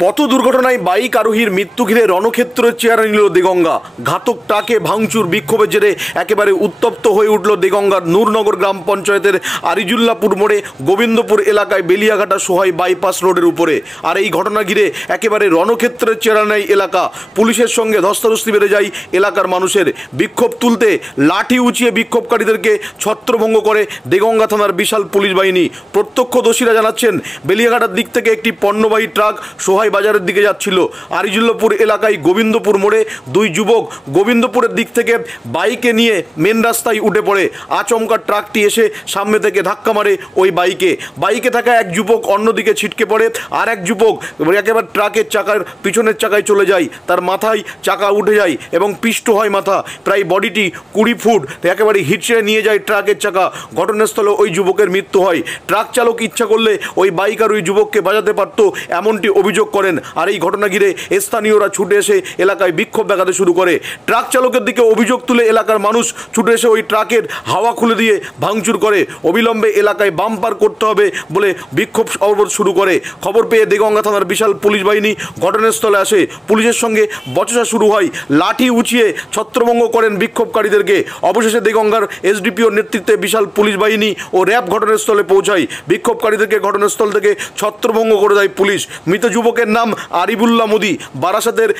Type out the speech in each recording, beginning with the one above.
পথ দুর্ঘটনায় বাইক আরোহীর মৃত্যু ঘিরে রণক্ষেত্রের চেহারা নিল দেগঙ্গা। ঘাতক ট্রাকে ভাঙচুর বিক্ষোভের জেরে একেবারে উত্তপ্ত হয়ে উঠল দেগঙ্গার নূরনগর গ্রাম পঞ্চায়েতের আরিজুল্লাপুর মোড়ে গোবিন্দপুর এলাকায় বেলিয়াঘাটা সোহাই বাইপাস রোডের উপরে। আর এই ঘটনা ঘিরে একেবারে রণক্ষেত্রের চেহারা নেয় এলাকা। পুলিশের সঙ্গে ধস্তাধস্তি বেড়ে যায় এলাকার মানুষের। বিক্ষোভ তুলতে লাঠি উঁচিয়ে বিক্ষোভকারীদেরকে ছত্রভঙ্গ করে দেগঙ্গা থানার বিশাল পুলিশ বাহিনী। প্রত্যক্ষদর্শীরা জানাচ্ছেন, বেলিয়াঘাটার দিক থেকে একটি পণ্যবাহী ট্রাক সোহাই বাজারের দিকে যাচ্ছিল। আরিজুল্লাপুর এলাকায় গোবিন্দপুর মোড়ে দুই যুবক গোবিন্দপুরের দিক থেকে বাইকে নিয়ে মেন রাস্তায় উঠে পড়ে। আচমকা ট্রাকটি এসে সামনে থেকে ধাক্কা মারে ওই বাইকে থাকা এক যুবক অন্যদিকে ছিটকে পড়ে। আর এক যুবক একেবারে ট্রাকের চাকার পিছনের চাকায় চলে যায়, তার মাথায় চাকা উঠে যায় এবং পিষ্ট হয় মাথা। প্রায় বডিটি 20 ফুট একেবারে হিচড়ে নিয়ে যায় ট্রাকের চাকা। ঘটনাস্থলে ওই যুবকের মৃত্যু হয়। ট্রাক চালক ইচ্ছা করলে ওই বাইক আর ওই যুবককে বাজাতে পারত, এমনটি অভিযোগ করেন। আর এই ঘটনা ঘিরে স্থানীয়রা ছুটে এসে এলাকায় বিক্ষোভ দেখাতে শুরু করে। ট্রাক চালকের দিকে অভিযোগ তুলে এলাকার মানুষ ছুটে এসে ওই ট্রাকের হাওয়া খুলে দিয়ে ভাঙচুর করে। অবিলম্বে এলাকায় বাম্পার করতে হবে বলে বিক্ষোভ অবরোধ শুরু করে। খবর পেয়ে দেগঙ্গা থানার বিশাল পুলিশ বাহিনী ঘটনাস্থলে আসে। পুলিশের সঙ্গে বচসা শুরু হয়। লাঠি উঁচিয়ে ছত্রভঙ্গ করেন বিক্ষোভকারীদেরকে। অবশেষে দেগঙ্গার এসডিপিওর নেতৃত্বে বিশাল পুলিশ বাহিনী ও র্যাব ঘটনাস্থলে পৌঁছায়। বিক্ষোভকারীদেরকে ঘটনাস্থল থেকে ছত্রভঙ্গ করে দেয় পুলিশ। মৃত যুবকের নাম আরিবুল্লাহ মোদি, বারাসাতের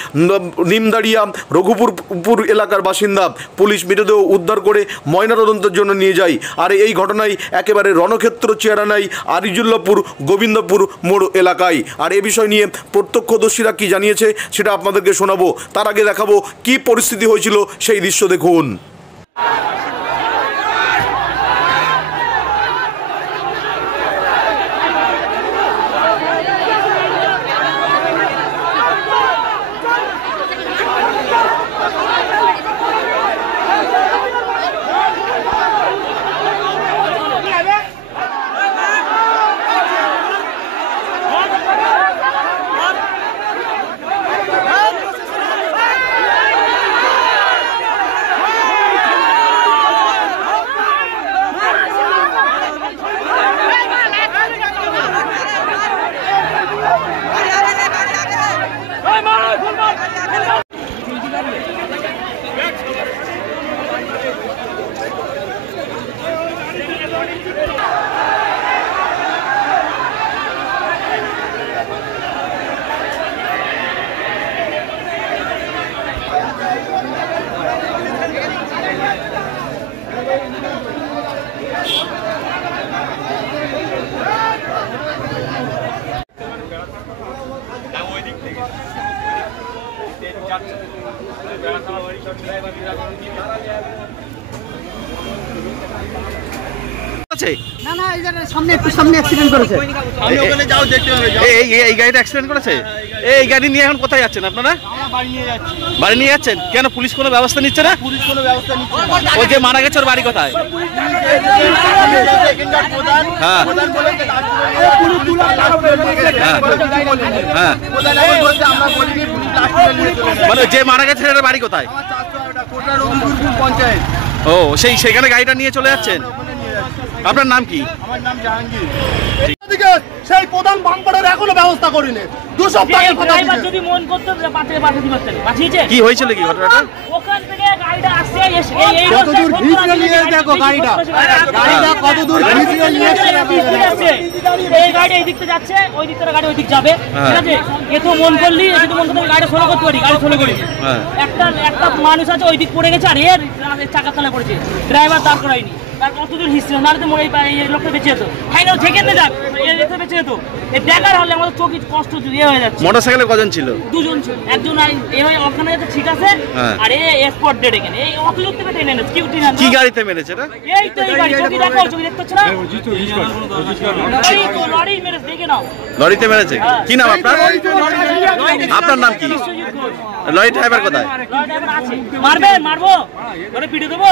নিমদাড়িয়া রঘুপুর এলাকার বাসিন্দা। পুলিশ মৃতদেহ উদ্ধার করে ময়নাতদন্তের জন্য নিয়ে যায়। আর এই ঘটনায় একেবারে রণক্ষেত্র চেহারা নেয় আরিজুল্লাপুর গোবিন্দপুর মোড় এলাকায়। আর এ বিষয় নিয়ে প্রত্যক্ষদর্শীরা কি জানিয়েছে সেটা আপনাদেরকে শোনাবো। তার আগে দেখাবো কি পরিস্থিতি হয়েছিল, সেই দৃশ্য দেখুন। এই গাড়িটা অ্যাক্সিডেন্ট করেছে। এই গাড়ি নিয়ে এখন কোথায় যাচ্ছেন আপনারা? বাড়ি নিয়ে যাচ্ছেন কেন? পুলিশ কোনো ব্যবস্থা নিচ্ছে না? ও যে মারা গেছে ওর বাড়ি কোথায়? মানে যে মারা গেছে সেটার বাড়ি কোথায়? ও সেখানে গাড়িটা নিয়ে চলে যাচ্ছেন। আপনার নাম কি? আমার নাম জাহাঙ্গীর। সেই প্রধান বাম্পারের এখনো ব্যবস্থা করিনি। 2 সপ্তাহের কথা ড্রাইভার যদি মন করতে পাঠিয়ে দিতে পাঠিয়েছে। কি হয়েছিল কি ঘটনাটা? ওখান থেকে গাড়িটা আসছে এই কতদূর ভিতরে নিয়ে দেখো গাড়িটা কতদূর ভিতরে নিয়ে আসছে। এই গাড়ি এই দিক থেকে যাচ্ছে, ওই দিক থেকে গাড়ি ওই দিক যাবে, ঠিক আছে? এতো মন করলি যদি মন করতে গাড়ি ফলো করতে পারি, গাড়ি ফলো করি। একটা মানুষ আছে ওই দিক পড়ে গেছে আর এর চাকার তলায় পড়েছে। ড্রাইভার দাঁড় করায়নি। তার কতদূর হিস্ট্রি নাহলে তো এই লোকটা বেঁচে যেত। ফাইনাল থেকে যাক এতে বেঁচে যেত। এই দেখার হলে আমাদের চোখ কষ্ট হয়ে যাচ্ছে। মোটরসাইকেলে কজন ছিল? 2 জন ছিল। একজন ওখানে ঠিক আছে আর স্পট ডেড এখানে এই অত দূর থেকে টেনে এনেছে। কি গাড়িতে মেরেছে এটা? এই তো এই গাড়ি চোখে দেখো, চোখে দেখতে পাচ্ছ না? লরি মেরেছে, দেখে নাও। লরিতে মেরেছে। কি নাম আপনার? আপনার নাম কি? লরি ড্রাইভার কোথায়? লরি ড্রাইভার আছে। মারবো ওরে পিটে দেবো।